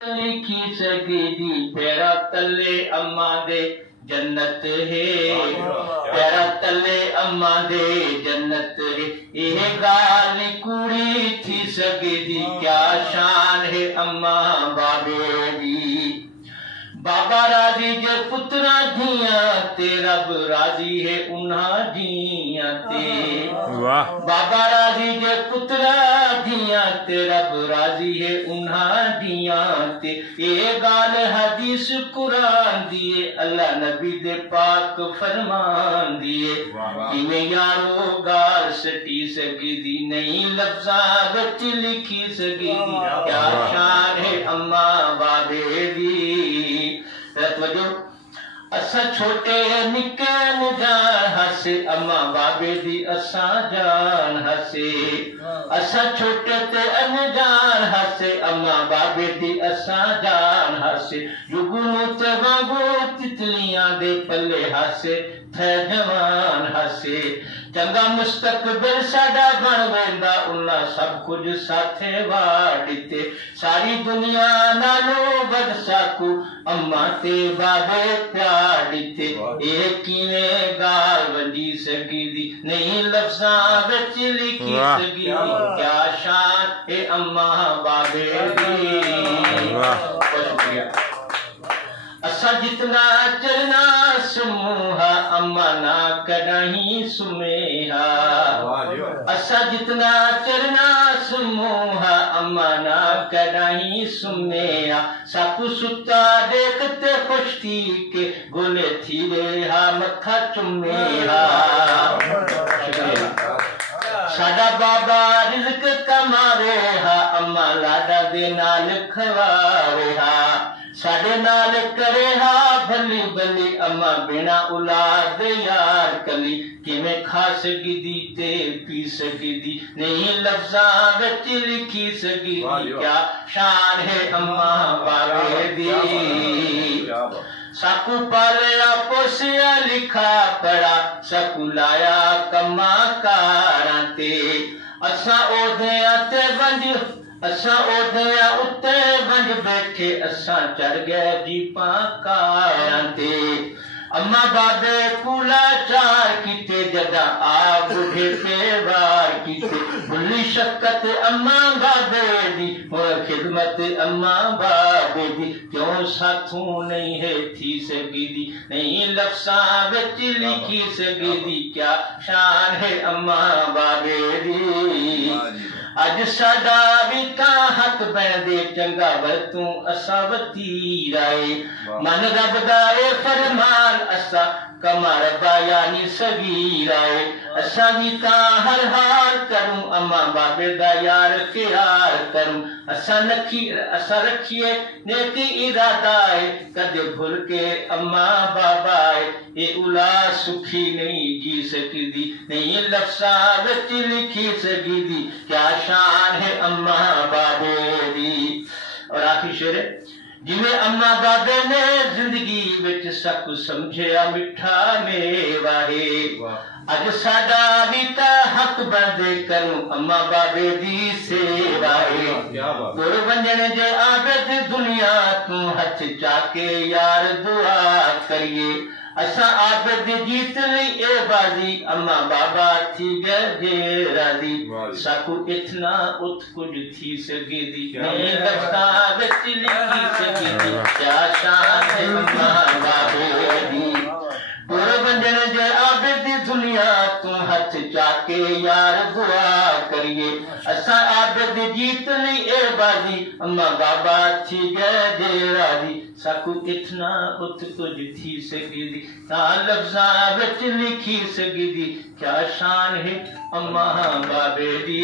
लिखी सगीदी पैरा तले अम्मा दे जन्नत है, पैरा तले अम्मा दे जन्नत है। ये गाल कुड़ी थी सगीदी क्या शान है अम्मा बाबे दी। बाबा राजी जे पुत्रा धिया ते रब राजी है उन्हा धिया ते। बाबा राजी जे पुत्रा धिया ते रब राजी है उन्हा धिया ते। ये गाल हदीस कुरान दिए अल्लाह नबी दे पाक फरमान दिए। किवें यारो गाल सटी सगदी नहीं लफ्जा विच लिखी सगदी क्या शान है अम्मा बाबे दी। असा छोटे निके जान हसे अम्मा बाबे दी असा जान हसे। असा छोटे ते अनजान हसे अम्मा बाबे दी असा जान हसे। जुगनू ते वांगू तितलियां दे पल्ले हसे थे जवान हसे। चंगा मुस्तकबिल साडा बन वेंदा उन्ना सब कुछ साथे वाडिते। सारी दुनिया नालों वध साकू अम्मा ते बाबे प्यार दिते। ये किवें गाल वंजी सगदी नहीं लफ्जा विच लिखी सगदी क्या शान है अम्मा बाबे दी। असा जितना चलना समूहा अम्मा ना कहीं सुमेहा। असा जितना चलना समूहा अम्मा ना कहीं सुमेहा। साकू सुता देखते खुश थी के गोले थी रेहा मथा चुमेहा। साडा बाबा रिज़्क कमावे हा अम्मा लाडा दे नाल खवावे हा। साडे नाल करे हा भली भली अम्मा बिना औलाद यार कली। किवें खा सगदी ते पी सगदी नहीं लफ्जा विच लिखी सगदी क्या शान है अम्मा बाबे दी। साकू पालिया पोसिया लिखा पढ़ा साकू लाया कमा कारां ते। असा ओहदियां ते वंज असा ओहदियां उत्ते वंज बैठे असा चढ़ गए जीपा कारां ते। अम्मा बाबे कूला चार किते जदा आ बुढ़े पे वार किते। भुली शक्कत अम्मा बाबे दी और खिदमत अम्मा बाबे दी। क्यों साथों नहीं है थी सगदी नहीं लफ्जा विच लिखी सगदी क्या शान है अम्मा बाबे दी। अज साडा भी तां हक बनदे चंगा वरतू असा वतीराए। मन रब दा ए फरमान असा कमर बयानी सगीराए। असा जी तां हर हाल करूं अम्मा बाबे दा यार प्यार करूं। असा रखिए नेकी इरादा है कदे भूल के अम्मा बाबा है। ये उला सुखी नहीं जी सकदी नहीं लफ्जा विच लिखी सगदी क्या शान है अम्मा बाबे दी। और आखिरी शेर जिवें अम्मा बाबे ने जिंदगी विच सब समझिया मिठा मेवा है। अज साडा भी तां हक बनदे करूं अम्मा बाबे दी सेवा है। गुर वंजन जे आबद दुनिया तू हथ चाके यार दुआ करिए। असा आबद जीत ली ए बाजी अम्मा बाबा थी गए राजी। साकू इतना उत कुछ थी सगदी नहीं लफ्जा विच लिखी सगदी क्या शान है अम्मा बाबे दी। गुर वंजन जे आबद दुनिया तू हथ चाके यार दुआ करिए। असा आबद जीत ली ए बाजी अम्मा बाबा थी गए राजी। साकू इतना उत कुछ थी सगदी ता लफ्जा विच लिखी सगदी क्या शान है अम्मा बाबे दी।